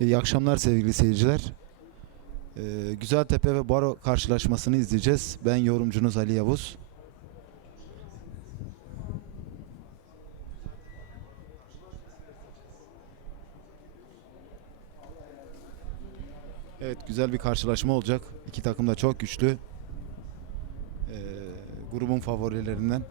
İyi akşamlar sevgili seyirciler. Ee, Güzeltepe ve Baro karşılaşmasını izleyeceğiz. Ben yorumcunuz Ali Yavuz. Evet güzel bir karşılaşma olacak. İki takım da çok güçlü. Ee, grubun favorilerinden.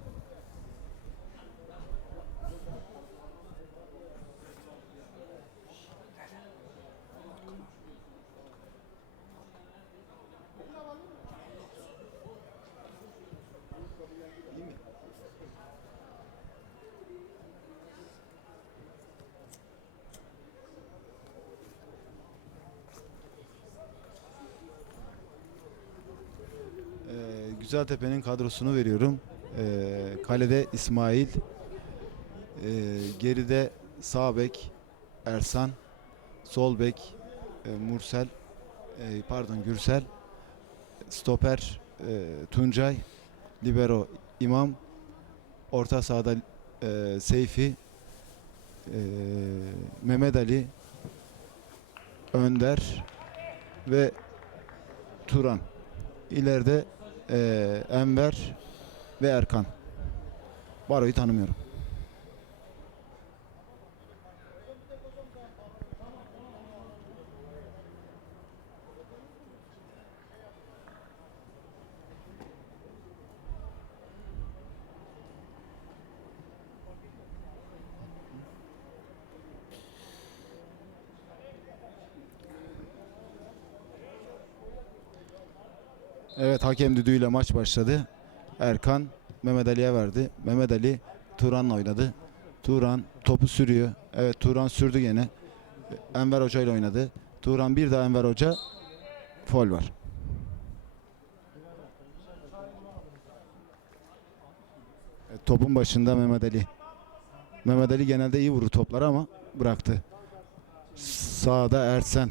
Ee, Güzeltepe'nin kadrosunu veriyorum. Ee, kalede İsmail, ee, geride sağ bek Ersan, sol bek e, Mursel, e, pardon Gürsel, stoper e, Tuncay, libero İmam, orta sahada e, Seyfi, e, Mehmet Ali, Önder ve Turan. İleride eee, Enver ve Erkan. Baro'yu tanımıyorum. Evet hakem düdüğüyle maç başladı. Erkan Mehmet Ali'ye verdi. Mehmet Ali Turan'la oynadı. Turan topu sürüyor. Evet Turan sürdü gene. Enver Hoca ile oynadı. Turan bir daha Enver Hoca. Fol var. Evet, topun başında Mehmet Ali. Mehmet Ali genelde iyi vurur topları ama bıraktı. Sağda Ersen.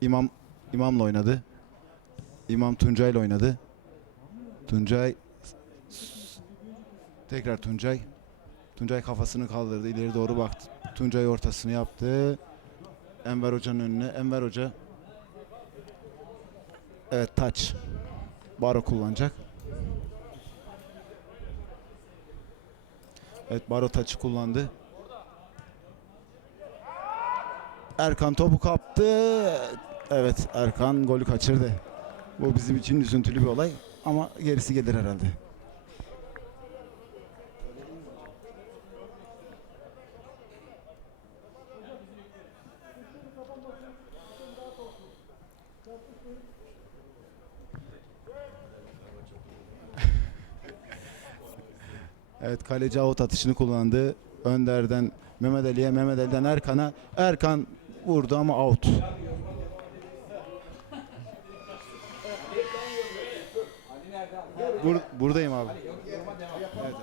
İmam İmam'la oynadı. İmam Tuncay ile oynadı. Tuncay tekrar Tuncay. Tuncay kafasını kaldırdı. ileri doğru baktı. Tuncay ortasını yaptı. Enver Hoca'nın önüne. Enver Hoca Evet taç. Baro kullanacak. Evet Baro taçı kullandı. Erkan topu kaptı. Evet Erkan golü kaçırdı. Bu bizim için üzüntülü bir olay ama gerisi gelir herhalde. Evet kaleci out atışını kullandı. Önder'den Mehmet Ali'ye, Mehmet Ali'den Erkan'a. Erkan vurdu ama out. Bur buradayım abi. Evet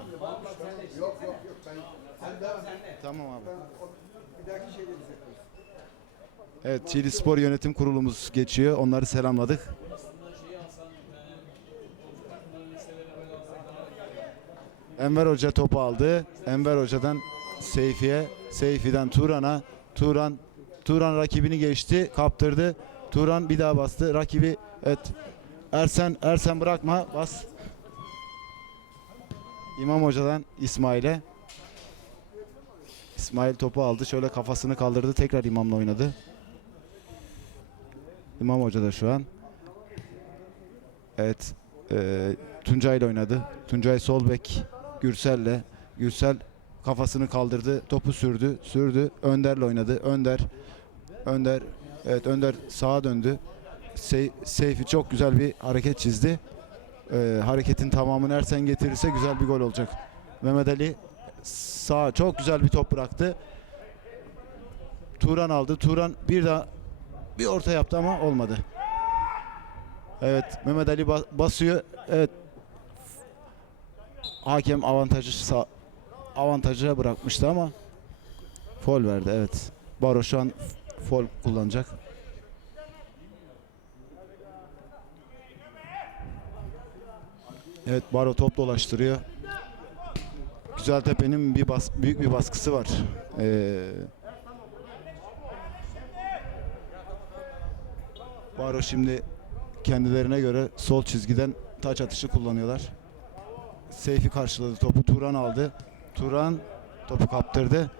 abi. Tamam abi. Evet Çiğli Spor Yönetim Kurulumuz geçiyor. Onları selamladık. Enver Hoca topu aldı. Enver Hoca'dan Seyfi'ye, Seyfi'den Turan'a, Turan Turan rakibini geçti, kaptırdı. Turan bir daha bastı. Rakibi evet Ersen Ersen bırakma bas. İmam Hoca'dan İsmail'e. İsmail topu aldı. Şöyle kafasını kaldırdı. Tekrar İmam'la oynadı. İmam Hoca da şu an. Evet. E, Tuncay oynadı. Tuncay sol bek Gürsel'le. Gürsel kafasını kaldırdı. Topu sürdü. Sürdü. Önder'le oynadı. Önder. Önder. Evet Önder sağa döndü. Sey- Seyfi çok güzel bir hareket çizdi. Ee, hareketin tamamını Ersen getirirse güzel bir gol olacak. Mehmet Ali sağ çok güzel bir top bıraktı. Turan aldı. Turan bir daha bir orta yaptı ama olmadı. Evet Mehmet Ali ba- basıyor. Evet. Hakem avantajı sağ avantajı bırakmıştı ama fol verdi evet. Baro şu an fol kullanacak. Evet Baro top dolaştırıyor. Güzeltepe'nin bir bas, büyük bir baskısı var. Ee, Baro şimdi kendilerine göre sol çizgiden taç atışı kullanıyorlar. Seyfi karşıladı topu. Turan aldı. Turan topu kaptırdı.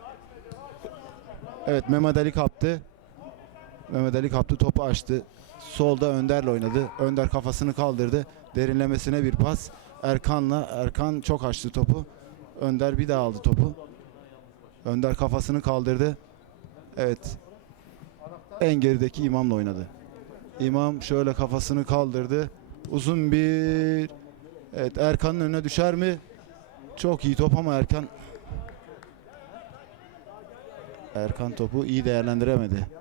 Evet Mehmet Ali kaptı. Mehmet Ali kaptı topu açtı. Solda Önder'le oynadı. Önder kafasını kaldırdı. Derinlemesine bir pas. Erkan'la Erkan çok açtı topu. Önder bir daha aldı topu. Önder kafasını kaldırdı. Evet. En gerideki İmam'la oynadı. İmam şöyle kafasını kaldırdı. Uzun bir Evet Erkan'ın önüne düşer mi? Çok iyi top ama Erkan Erkan topu iyi değerlendiremedi.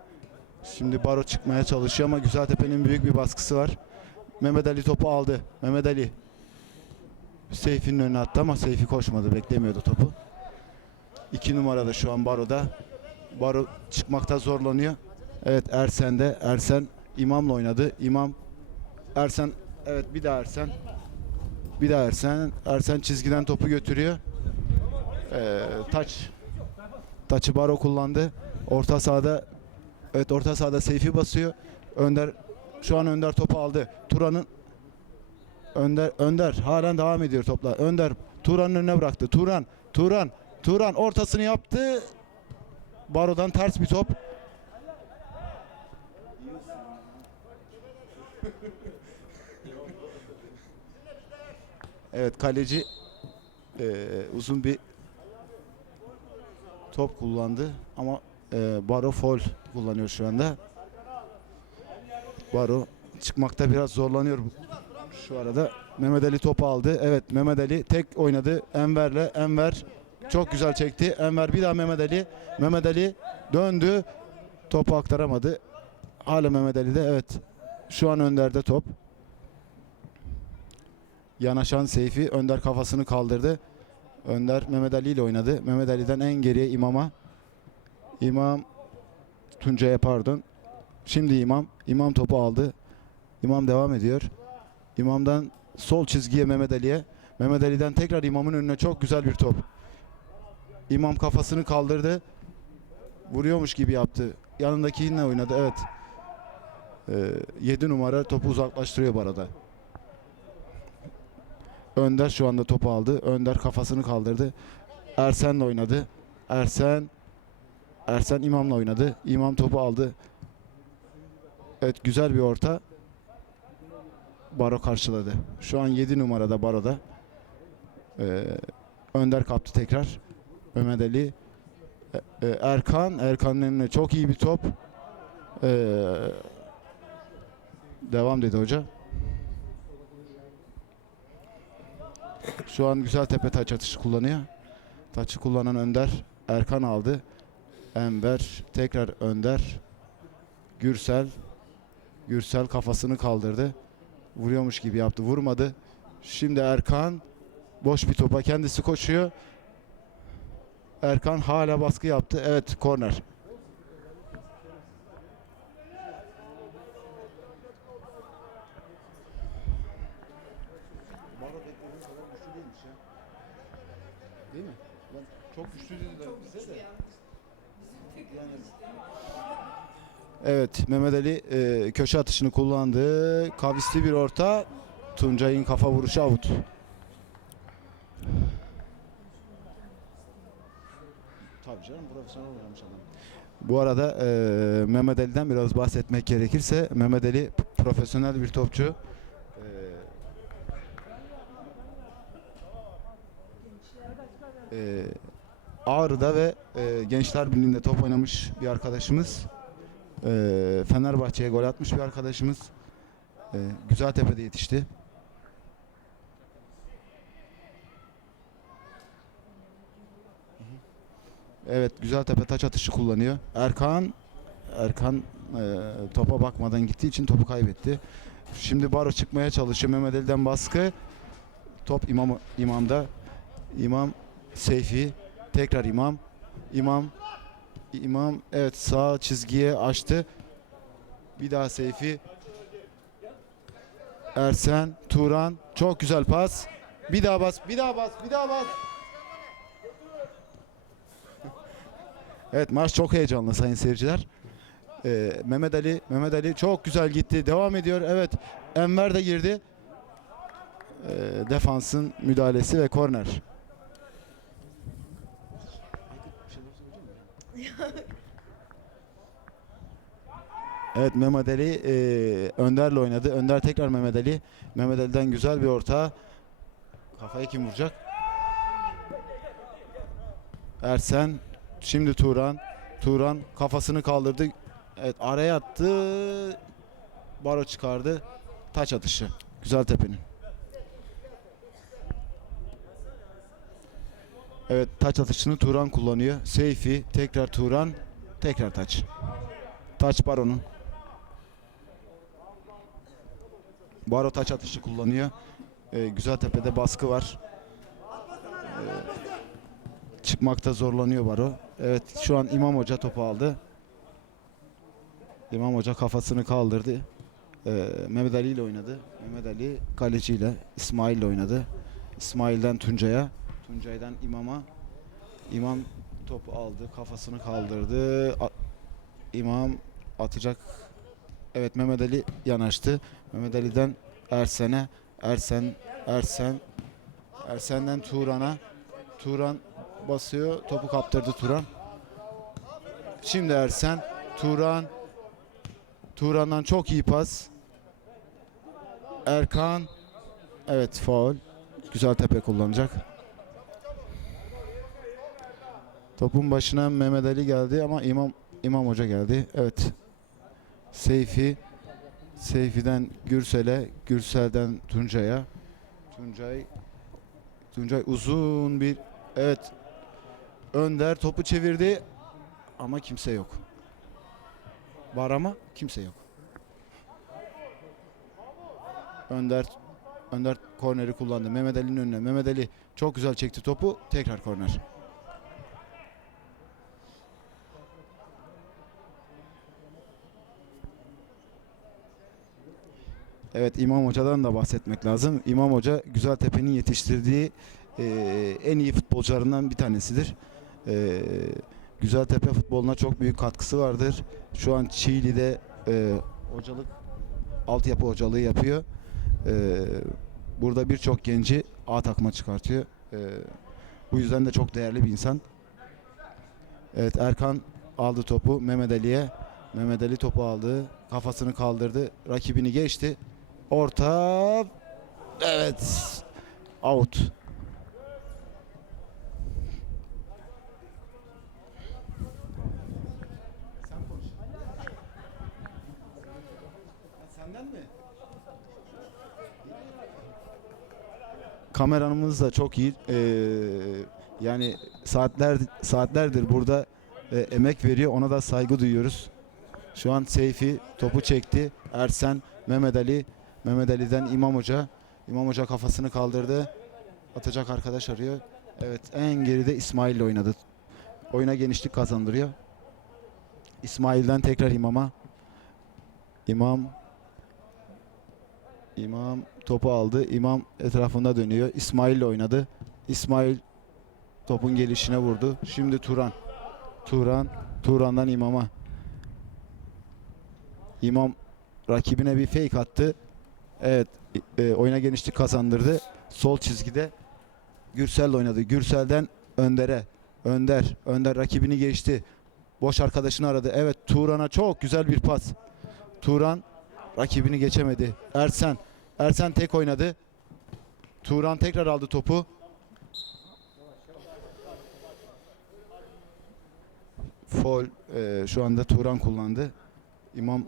Şimdi Baro çıkmaya çalışıyor ama Güzeltepe'nin büyük bir baskısı var. Mehmet Ali topu aldı. Mehmet Ali Seyfi'nin önüne attı ama Seyfi koşmadı. Beklemiyordu topu. İki numarada şu an Baro'da. Baro çıkmakta zorlanıyor. Evet Ersen de. Ersen İmam'la oynadı. İmam Ersen evet bir daha Ersen. Bir daha Ersen. Ersen çizgiden topu götürüyor. Ee, taç. Taçı Baro kullandı. Orta sahada evet orta sahada Seyfi basıyor. Önder şu an Önder topu aldı. Turan'ın Önder Önder halen devam ediyor topla. Önder Turan'ın önüne bıraktı. Turan Turan Turan ortasını yaptı. Baro'dan ters bir top. Evet kaleci eee, uzun bir top kullandı ama eee, Baro foul kullanıyor şu anda. Baro çıkmakta biraz zorlanıyor şu arada. Mehmet Ali topu aldı. Evet Mehmet Ali tek oynadı. Enver'le Enver çok güzel çekti. Enver bir daha Mehmet Ali. Mehmet Ali döndü. Topu aktaramadı. Hala Mehmet Ali'de evet. Şu an Önder'de top. Yanaşan Seyfi Önder kafasını kaldırdı. Önder Mehmet Ali ile oynadı. Mehmet Ali'den en geriye İmam'a. İmam Tuncay'a pardon. Şimdi İmam. İmam topu aldı. İmam devam ediyor. İmam'dan sol çizgiye Mehmet Ali'ye. Mehmet Ali'den tekrar İmam'ın önüne çok güzel bir top. İmam kafasını kaldırdı. Vuruyormuş gibi yaptı. Yanındaki yine oynadı. Evet. 7 numara topu uzaklaştırıyor bu arada. Önder şu anda topu aldı. Önder kafasını kaldırdı. Ersen'le oynadı. Ersen Ersen İmam'la oynadı. İmam topu aldı. Evet güzel bir orta. Baro karşıladı. Şu an 7 numarada Baro'da. Ee, Önder kaptı tekrar. Mehmet Ali. Ee, Erkan. Erkan'ın önüne çok iyi bir top. Ee, devam dedi hoca. Şu an güzel tepe taç atışı kullanıyor. Taçı kullanan Önder. Erkan aldı. Enver. Tekrar Önder. Gürsel. Gürsel kafasını kaldırdı. Vuruyormuş gibi yaptı. Vurmadı. Şimdi Erkan boş bir topa kendisi koşuyor. Erkan hala baskı yaptı. Evet korner. Değil mi? Ben çok güçlü dediler bize de. Evet Mehmet Ali e, köşe atışını kullandı. Kavisli bir orta. Tuncay'ın kafa vuruşu avut. Tabii canım profesyonel oynamış adam. Bu arada e, Mehmet Ali'den biraz bahsetmek gerekirse Mehmet Ali profesyonel bir topçu. E, e, Ağrı'da ve e, Gençler Birliği'nde top oynamış bir arkadaşımız. E, Fenerbahçe'ye gol atmış bir arkadaşımız. E, Güzeltepe'de yetişti. Evet Güzeltepe taç atışı kullanıyor. Erkan Erkan e, topa bakmadan gittiği için topu kaybetti. Şimdi Baro çıkmaya çalışıyor. Mehmet Ali'den baskı. Top imam, imamda. İmam Seyfi. Tekrar imam. İmam. İmam evet sağ çizgiye açtı. Bir daha Seyfi. Ersen, Turan. Çok güzel pas. Bir daha bas, bir daha bas, bir daha bas. Evet maç çok heyecanlı sayın seyirciler. Ee, Mehmet Ali, Mehmet Ali çok güzel gitti. Devam ediyor. Evet. Enver de girdi. Ee, defansın müdahalesi ve korner. Evet Mehmet Ali e, Önder'le oynadı. Önder tekrar Mehmet Ali. Mehmet Ali'den güzel bir orta. Kafayı kim vuracak? Ersen. Şimdi Turan. Turan kafasını kaldırdı. Evet araya attı. Baro çıkardı. Taç atışı. Güzel tepenin. Evet taç atışını Turan kullanıyor. Seyfi tekrar Turan. Tekrar taç. Taç Baro'nun. Baro taç atışı kullanıyor. Ee, güzel tepede baskı var. Ee, çıkmakta zorlanıyor Baro. Evet şu an İmam Hoca topu aldı. İmam Hoca kafasını kaldırdı. Ee, Mehmet Ali ile oynadı. Mehmet Ali kaleciyle İsmail ile oynadı. İsmail'den Tuncay'a, Tuncay'dan İmam'a. İmam topu aldı, kafasını kaldırdı. A- İmam atacak. Evet Mehmet Ali yanaştı. Mehmet Ali'den Ersen'e, Ersen, Ersen, Ersen'den Turan'a. Turan basıyor, topu kaptırdı Turan. Şimdi Ersen, Turan, Turan'dan çok iyi pas. Erkan, evet faul. Güzel tepe kullanacak. Topun başına Mehmet Ali geldi ama İmam İmam Hoca geldi. Evet. Seyfi Seyfi'den Gürsel'e, Gürsel'den Tuncay'a. Tuncay Tuncay uzun bir evet Önder topu çevirdi ama kimse yok. Var ama kimse yok. Önder Önder korneri kullandı. Mehmet Ali'nin önüne. Mehmet Ali çok güzel çekti topu. Tekrar korner. Evet İmam Hoca'dan da bahsetmek lazım. İmam Hoca Güzeltepe'nin yetiştirdiği e, en iyi futbolcularından bir tanesidir. E, Güzeltepe futboluna çok büyük katkısı vardır. Şu an Çiğli'de e, hocalık, altyapı hocalığı yapıyor. E, burada birçok genci A takıma çıkartıyor. E, bu yüzden de çok değerli bir insan. Evet Erkan aldı topu Mehmet Ali'ye. Mehmet Ali topu aldı. Kafasını kaldırdı. Rakibini geçti. Orta. Evet. Out. Kameramız da çok iyi. Ee, yani saatler saatlerdir burada e, emek veriyor. Ona da saygı duyuyoruz. Şu an Seyfi topu çekti. Ersen, Mehmet Ali, Mehmet Ali'den İmam Hoca. İmam Hoca kafasını kaldırdı. Atacak arkadaş arıyor. Evet en geride İsmail ile oynadı. Oyuna genişlik kazandırıyor. İsmail'den tekrar İmam'a. İmam İmam topu aldı. İmam etrafında dönüyor. İsmail ile oynadı. İsmail topun gelişine vurdu. Şimdi Turan. Turan. Turan'dan İmam'a. İmam rakibine bir fake attı. Evet, e, oyuna genişlik kazandırdı. Sol çizgide Gürsel oynadı. Gürsel'den Önder'e. Önder, Önder rakibini geçti. Boş arkadaşını aradı. Evet, Turan'a çok güzel bir pas. Turan rakibini geçemedi. Ersen, Ersen tek oynadı. Turan tekrar aldı topu. Fol e, şu anda Turan kullandı. İmam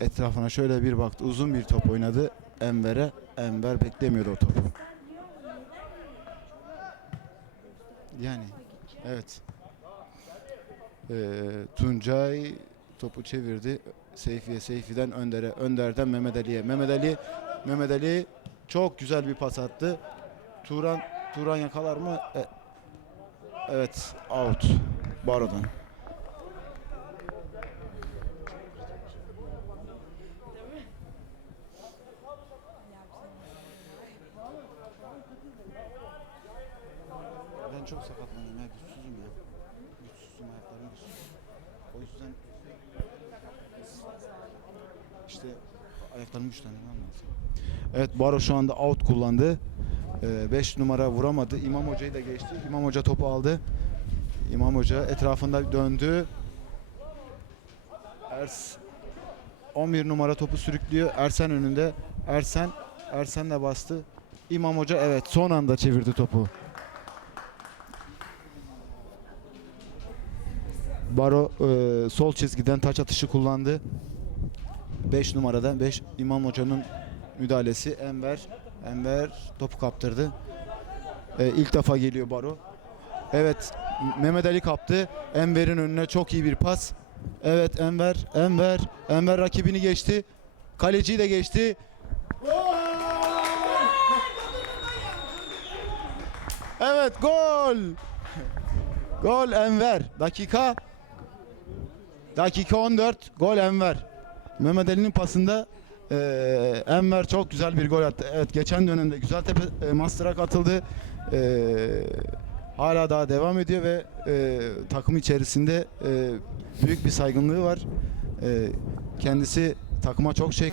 etrafına şöyle bir baktı. Uzun bir top oynadı. Enver'e. Enver beklemiyordu o topu. Yani evet. Ee, Tuncay topu çevirdi. Seyfi'ye, Seyfi'den Önder'e, Önder'den Mehmet Ali'ye. Mehmet Ali, Mehmet Ali çok güzel bir pas attı. Turan, Turan yakalar mı? E- evet, out. Baro'dan. 3 tane daha lazım. Evet Baro şu anda out kullandı. 5 ee, numara vuramadı. İmam Hoca'yı da geçti. İmam Hoca topu aldı. İmam Hoca etrafında döndü. Ers 11 numara topu sürüklüyor. Ersen önünde. Ersen Ersen de bastı. İmam Hoca evet son anda çevirdi topu. Baro e, sol çizgiden taç atışı kullandı. 5 numarada 5 İmam Hoca'nın müdahalesi Enver Enver topu kaptırdı. E, ilk defa geliyor Baro. Evet Mehmet Ali kaptı. Enver'in önüne çok iyi bir pas. Evet Enver Enver Enver rakibini geçti. Kaleciyi de geçti. Evet gol. Gol Enver. Dakika Dakika 14 gol Enver. Mehmet Ali'nin pasında eee, Enver çok güzel bir gol attı. Evet geçen dönemde Güzeltepe e, Master'a katıldı. Eee, hala daha devam ediyor ve eee, takım içerisinde eee, büyük bir saygınlığı var. Eee, kendisi takıma çok şey